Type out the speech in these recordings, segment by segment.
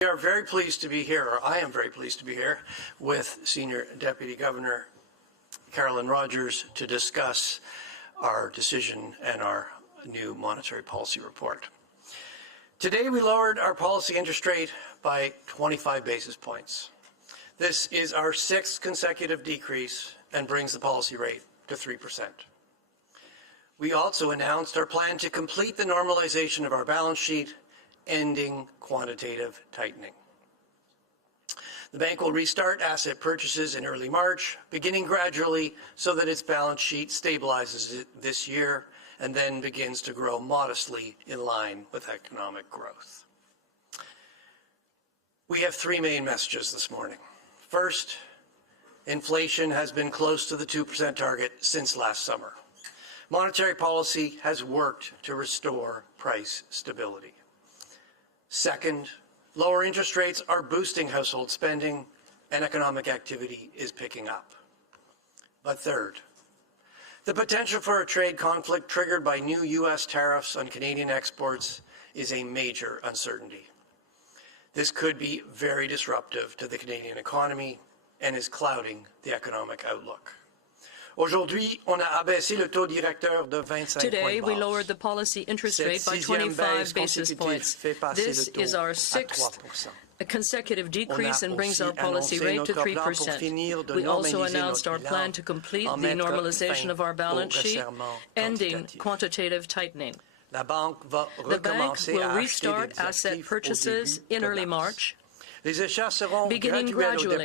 We are very pleased to be here, or I am very pleased to be here, with Senior Deputy Governor Carolyn Rogers to discuss our decision and our new monetary policy report. Today we lowered our policy interest rate by 25 basis points. This is our 6th consecutive decrease and brings the policy rate to 3%. We also announced our plan to complete the normalization of our balance sheet, ending quantitative tightening. The bank will restart asset purchases in early March, beginning gradually so that its balance sheet stabilizes this year and then begins to grow modestly in line with economic growth. We have 3 main messages this morning. First, inflation has been close to the 2% target since last summer. Monetary policy has worked to restore price stability. Second, lower interest rates are boosting household spending and economic activity is picking up. But third, the potential for a trade conflict triggered by new U.S. tariffs on Canadian exports is a major uncertainty. This could be very disruptive to the Canadian economy and is clouding the economic outlook. Today, we lowered the policy interest rate by 25 basis points. This is our 6th consecutive decrease and brings our policy rate to 3%. We also announced our plan to complete the normalization of our balance sheet, ending quantitative tightening. The bank will restart asset purchases in early March, beginning gradually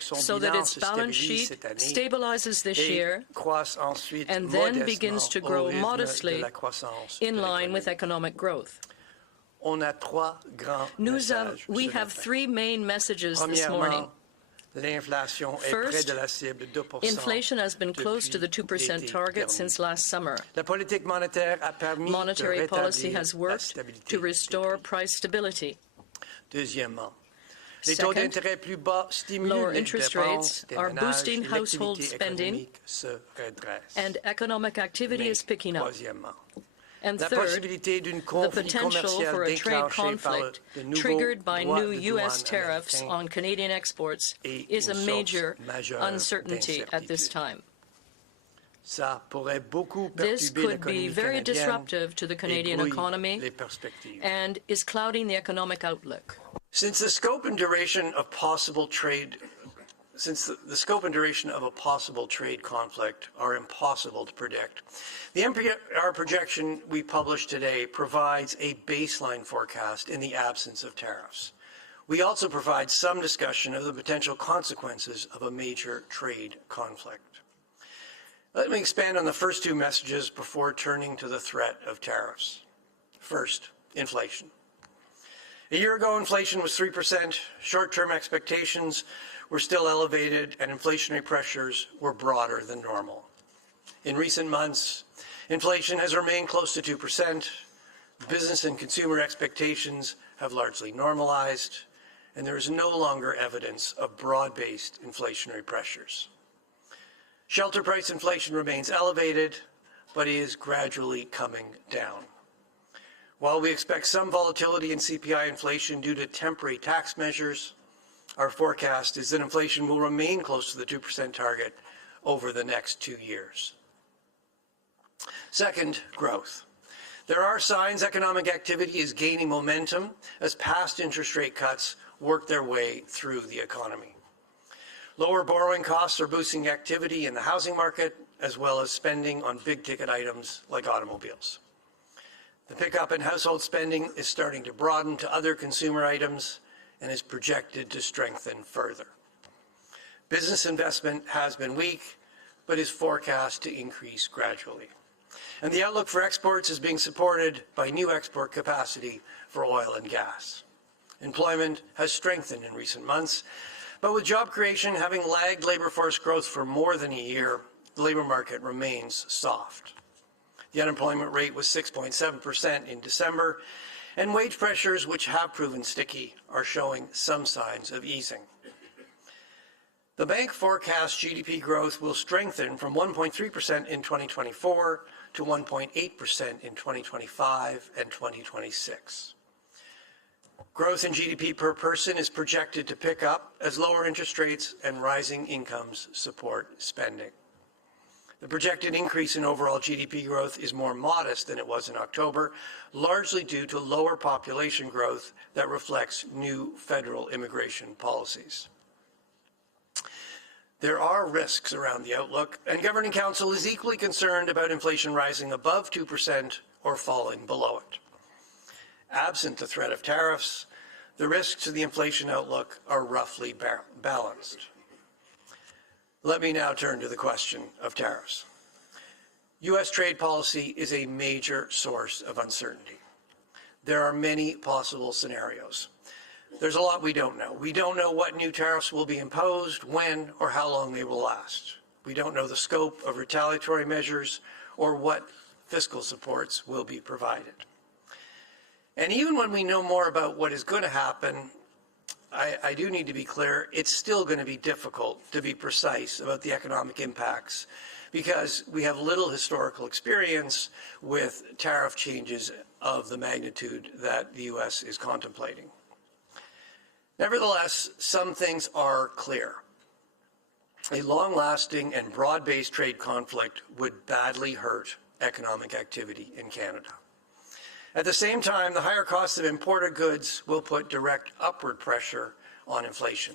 so that its balance sheet stabilizes this year and then begins to grow modestly in line with economic growth. We have 3 main messages this morning. First, inflation has been close to the 2% target since last summer. Monetary policy has worked to restore price stability. Second, lower interest rates are boosting household spending and economic activity is picking up. And third, the potential for a trade conflict triggered by new U.S. tariffs on Canadian exports is a major uncertainty at this time. This could be very disruptive to the Canadian economy and is clouding the economic outlook. Since the scope and duration of a possible trade conflict are impossible to predict, the NPR projection we published today provides a baseline forecast in the absence of tariffs. We also provide some discussion of the potential consequences of a major trade conflict. Let me expand on the first 2 messages before turning to the threat of tariffs. First, inflation. A year ago, inflation was 3%. Short-term expectations were still elevated, and inflationary pressures were broader than normal. In recent months, inflation has remained close to 2%. Business and consumer expectations have largely normalized, and there is no longer evidence of broad-based inflationary pressures. Shelter price inflation remains elevated, but is gradually coming down. While we expect some volatility in CPI inflation due to temporary tax measures, our forecast is that inflation will remain close to the 2% target over the next 2 years. Second, growth. There are signs economic activity is gaining momentum as past interest rate cuts work their way through the economy. Lower borrowing costs are boosting activity in the housing market, as well as spending on big-ticket items like automobiles. The pickup in household spending is starting to broaden to other consumer items and is projected to strengthen further. Business investment has been weak, but is forecast to increase gradually. And the outlook for exports is being supported by new export capacity for oil and gas. Employment has strengthened in recent months, but with job creation having lagged labor force growth for more than a year, the labor market remains soft. The unemployment rate was 6.7% in December, and wage pressures, which have proven sticky, are showing some signs of easing. The bank forecasts GDP growth will strengthen from 1.3% in 2024 to 1.8% in 2025 and 2026. Growth in GDP per person is projected to pick up as lower interest rates and rising incomes support spending. The projected increase in overall GDP growth is more modest than it was in October, largely due to lower population growth that reflects new federal immigration policies. There are risks around the outlook, and Governing Council is equally concerned about inflation rising above 2% or falling below it. Absent the threat of tariffs, the risks to the inflation outlook are roughly balanced. Let me now turn to the question of tariffs. U.S. trade policy is a major source of uncertainty. There are many possible scenarios. There's a lot we don't know. We don't know what new tariffs will be imposed, when, or how long they will last. We don't know the scope of retaliatory measures or what fiscal supports will be provided. And even when we know more about what is going to happen, I do need to be clear, it's still going to be difficult to be precise about the economic impacts because we have little historical experience with tariff changes of the magnitude that the U.S. is contemplating. Nevertheless, some things are clear. A long-lasting and broad-based trade conflict would badly hurt economic activity in Canada. At the same time, the higher cost of imported goods will put direct upward pressure on inflation.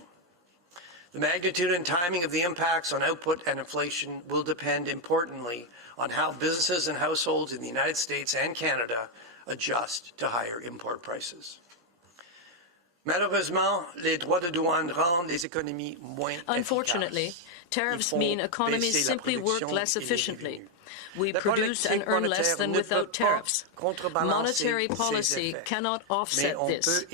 The magnitude and timing of the impacts on output and inflation will depend importantly on how businesses and households in the United States and Canada adjust to higher import prices. Malheureusement, les droits de douane rendent les économies moins efficaces. Unfortunately, tariffs mean economies simply work less efficiently. We produce and earn less than without tariffs. Monetary policy cannot offset this.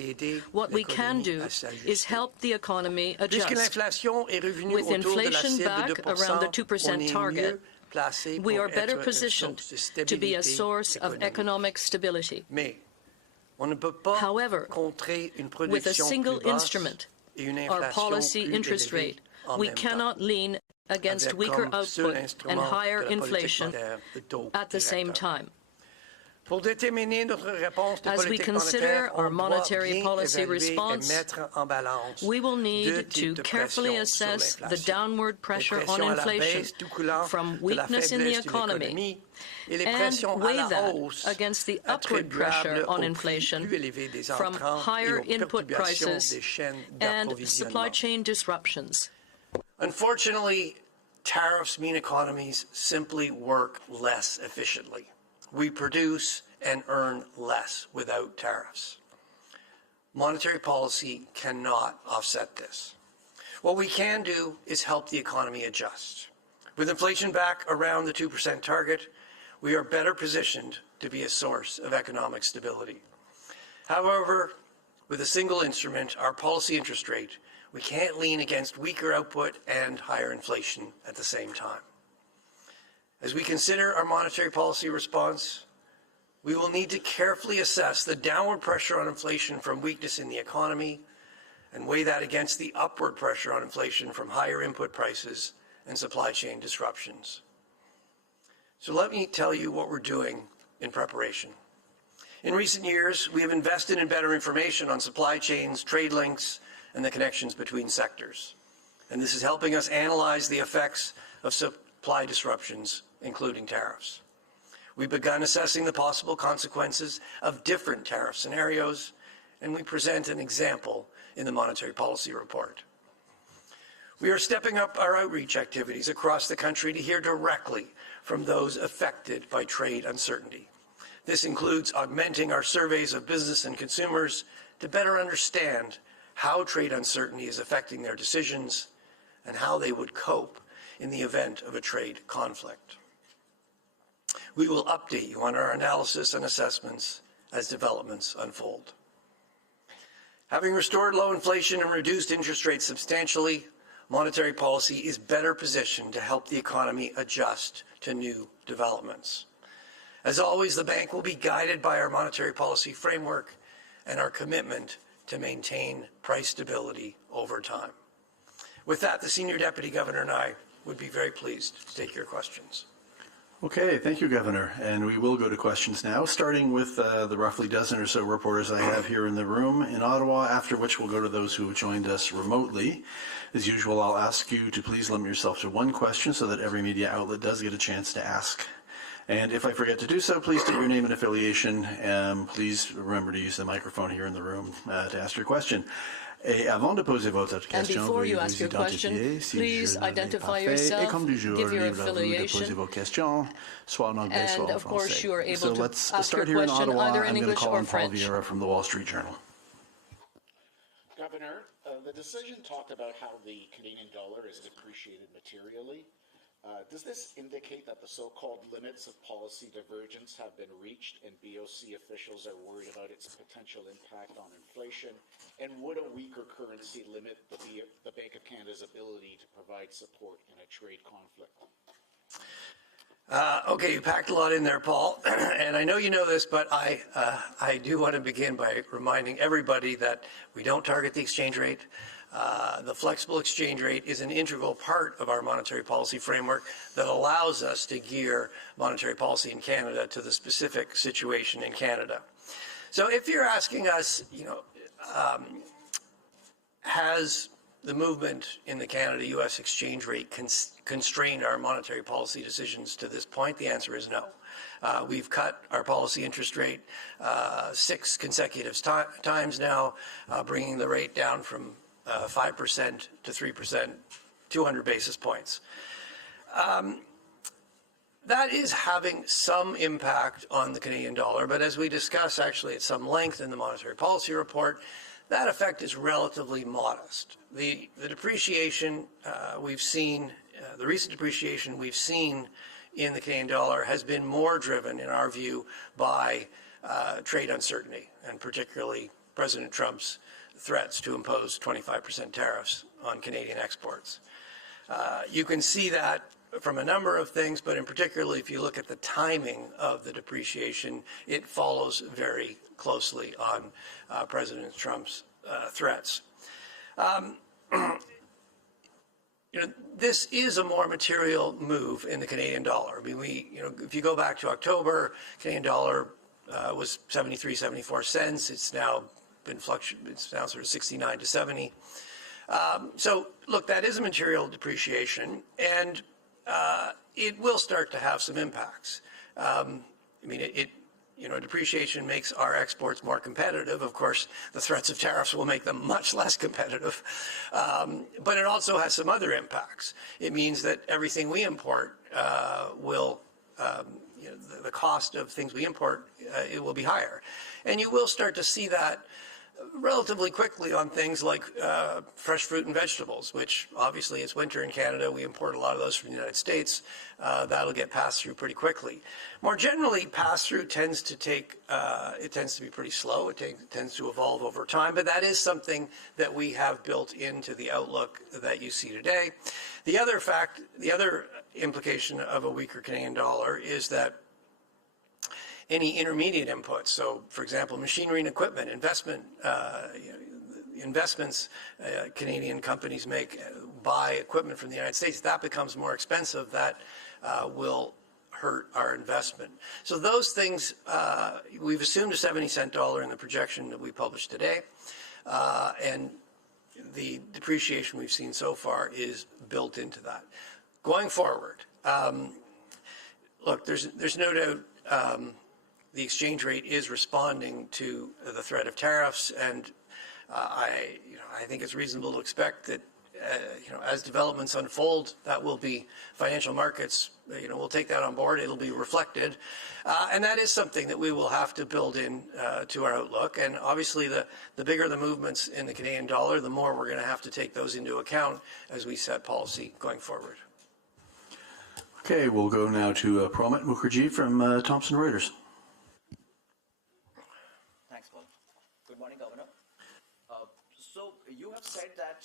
What we can do is help the economy adjust. With inflation back around the 2% target, we are better positioned to be a source of economic stability. However, with a single instrument, our policy interest rate, we cannot lean against weaker output and higher inflation at the same time. As we consider our monetary policy response, we will need to carefully assess the downward pressure on inflation from weakness in the economy and weigh that against the upward pressure on inflation from higher input prices and supply chain disruptions. Unfortunately, tariffs mean economies simply work less efficiently. We produce and earn less without tariffs. Monetary policy cannot offset this. What we can do is help the economy adjust. With inflation back around the 2% target, we are better positioned to be a source of economic stability. However, with a single instrument, our policy interest rate, we can't lean against weaker output and higher inflation at the same time. As we consider our monetary policy response, we will need to carefully assess the downward pressure on inflation from weakness in the economy and weigh that against the upward pressure on inflation from higher input prices and supply chain disruptions. So let me tell you what we're doing in preparation. In recent years, we have invested in better information on supply chains, trade links, and the connections between sectors. And this is helping us analyze the effects of supply disruptions, including tariffs. We've begun assessing the possible consequences of different tariff scenarios, and we present an example in the Monetary Policy Report. We are stepping up our outreach activities across the country to hear directly from those affected by trade uncertainty. This includes augmenting our surveys of business and consumers to better understand how trade uncertainty is affecting their decisions and how they would cope in the event of a trade conflict. We will update you on our analysis and assessments as developments unfold. Having restored low inflation and reduced interest rates substantially, monetary policy is better positioned to help the economy adjust to new developments. As always, the bank will be guided by our monetary policy framework and our commitment to maintain price stability over time. With that, the Senior Deputy Governor and I would be very pleased to take your questions. Okay, thank you, Governor. And we will go to questions now, starting with the roughly dozen or so reporters I have here in the room in Ottawa, after which we'll go to those who have joined us remotely. As usual, I'll ask you to please limit yourself to one question so that every media outlet does get a chance to ask. And if I forget to do so, please state your name and affiliation. Please remember to use the microphone here in the room to ask your question. And before you ask your question, please identify yourself, give your affiliation, and of course you are able to ask your question either in English or French. From the Wall Street Journal. Governor, the decision talked about how the Canadian dollar is depreciated materially. Does this indicate that the so-called limits of policy divergence have been reached and BOC officials are worried about its potential impact on inflation? And would a weaker currency limit the Bank of Canada's ability to provide support in a trade conflict? Okay, you packed a lot in there, Paul, and I know you know this, but I do want to begin by reminding everybody that we don't target the exchange rate. The flexible exchange rate is an integral part of our monetary policy framework that allows us to gear monetary policy in Canada to the specific situation in Canada. So if you're asking us, has the movement in the Canada-U.S. exchange rate constrained our monetary policy decisions to this point? The answer is no. We've cut our policy interest rate 6 consecutive times now, bringing the rate down from 5% to 3%, 200 basis points. That is having some impact on the Canadian dollar, but as we discuss actually at some length in the Monetary Policy Report, that effect is relatively modest. The depreciation we've seen, the recent depreciation we've seen in the Canadian dollar has been more driven, in our view, by trade uncertainty, and particularly President Trump's threats to impose 25% tariffs on Canadian exports. You can see that from a number of things, but in particular, if you look at the timing of the depreciation, it follows very closely on President Trump's threats. This is a more material move in the Canadian dollar. I mean, if you go back to October, Canadian dollar was 73, 74 cents. It's now been fluctuating. It's now sort of 69 to 70. So look, that is a material depreciation, and it will start to have some impacts. Depreciation makes our exports more competitive. Of course, the threats of tariffs will make them much less competitive. But it also has some other impacts. It means that everything we import the cost of things we import, it will be higher. And you will start to see that relatively quickly on things like fresh fruit and vegetables, which obviously it's winter in Canada. We import a lot of those from the United States. That'll get passed through pretty quickly. More generally, pass-through tends to be pretty slow. It tends to evolve over time, but that is something that we have built into the outlook that you see today. The other implication of a weaker Canadian dollar is that any intermediate inputs, so for example, machinery and equipment, investments Canadian companies make, buy equipment from the United States, that becomes more expensive. That will hurt our investment. So those things, we've assumed a 70-cent dollar in the projection that we published today, and the depreciation we've seen so far is built into that. Going forward, look, there's no doubt the exchange rate is responding to the threat of tariffs, and I think it's reasonable to expect that as developments unfold, that will be financial markets. We'll take that on board. It'll be reflected, and that is something that we will have to build in to our outlook. And obviously, the bigger the movements in the Canadian dollar, the more we're going to have to take those into account as we set policy going forward. Okay, we'll go now to Promit Mukherjee from Thomson Reuters. Good morning, Governor. So you have said that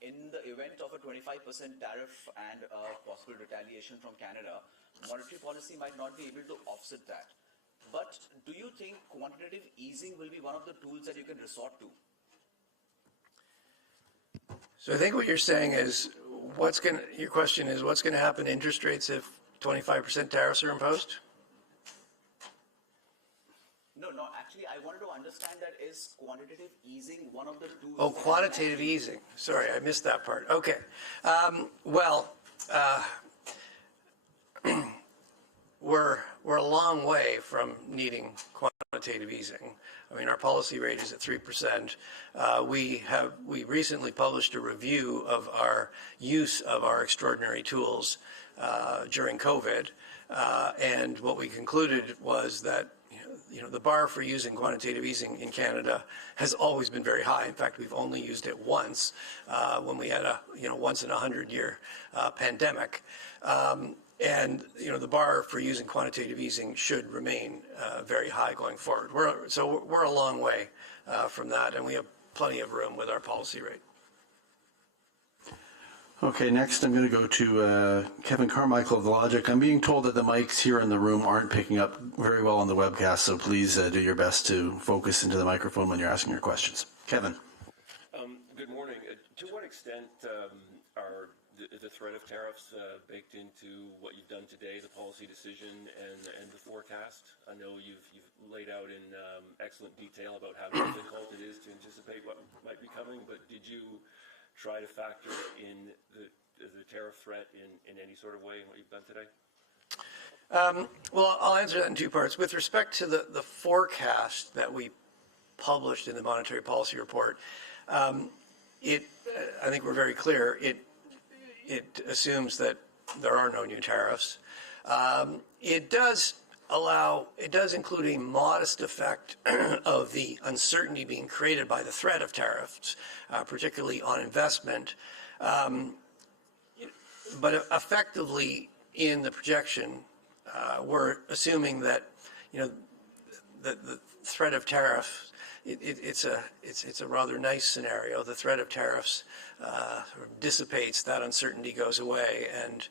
in the event of a 25% tariff and possible retaliation from Canada, monetary policy might not be able to offset that. But do you think quantitative easing will be one of the tools that you can resort to? So I think what you're saying is, your question is, what's going to happen to interest rates if 25% tariffs are imposed? No, no, actually, I wanted to understand that is quantitative easing one of the tools? Oh, quantitative easing. Sorry, I missed that part. Okay. Well, we're a long way from needing quantitative easing. I mean, our policy rate is at 3%. We recently published a review of our use of our extraordinary tools during COVID, and what we concluded was that the bar for using quantitative easing in Canada has always been very high. In fact, we've only used it once when we had a once in a 100-year pandemic. And the bar for using quantitative easing should remain very high going forward. We're a long way from that, and we have plenty of room with our policy rate. Okay, next I'm going to go to Kevin Carmichael of The Logic. I'm being told that the mics here in the room aren't picking up very well on the webcast, so please do your best to focus into the microphone when you're asking your questions. Kevin. Good morning. To what extent are the threat of tariffs baked into what you've done today, the policy decision and the forecast? I know you've laid out in excellent detail about how difficult it is to anticipate what might be coming, but did you try to factor in the tariff threat in any sort of way in what you've done today? Well, I'll answer that in two parts. With respect to the forecast that we published in the Monetary Policy Report, I think we're very clear. It assumes that there are no new tariffs. It does include a modest effect of the uncertainty being created by the threat of tariffs, particularly on investment. But effectively in the projection, we're assuming that the threat of tariffs, it's a rather nice scenario. The threat of tariffs sort of dissipates, that uncertainty goes away, and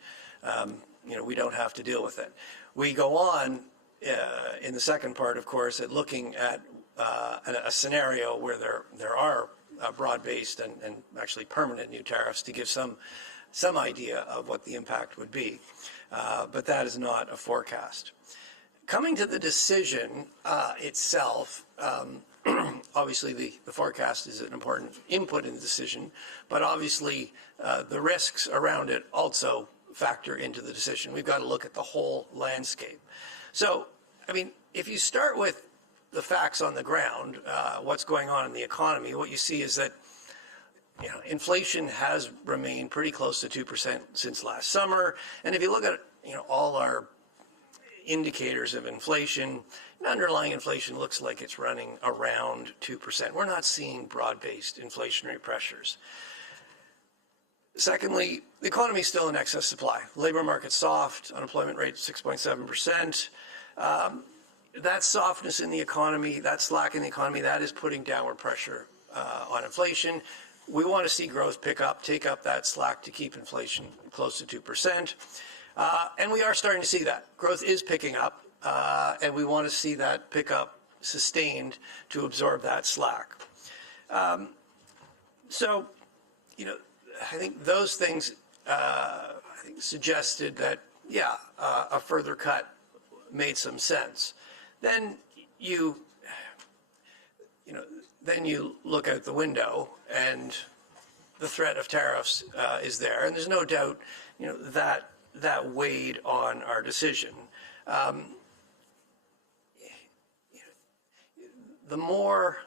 we don't have to deal with it. We go on in the second part, of course, at looking at a scenario where there are broad-based and actually permanent new tariffs to give some idea of what the impact would be. But that is not a forecast. Coming to the decision itself, obviously the forecast is an important input in the decision, but obviously the risks around it also factor into the decision. We've got to look at the whole landscape. So, I mean, if you start with the facts on the ground, what's going on in the economy, what you see is that inflation has remained pretty close to 2% since last summer. And if you look at all our indicators of inflation, underlying inflation looks like it's running around 2%. We're not seeing broad-based inflationary pressures. Secondly, the economy is still in excess supply. Labor market soft, unemployment rate 6.7%. That softness in the economy, that slack in the economy, that is putting downward pressure on inflation. We want to see growth pick up, take up that slack to keep inflation close to 2%. And we are starting to see that. Growth is picking up, and we want to see that pick up sustained to absorb that slack. So, I think those things suggested that, a further cut made some sense. Then you look out the window, and the threat of tariffs is there, and there's no doubt, that weighed on our decision. The more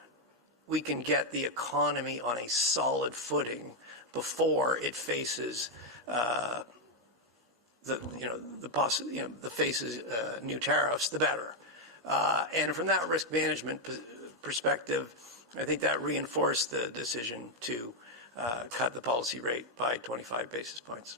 we can get the economy on a solid footing before it faces new tariffs, the better. And from that risk management perspective, I think that reinforced the decision to cut the policy rate by 25 basis points.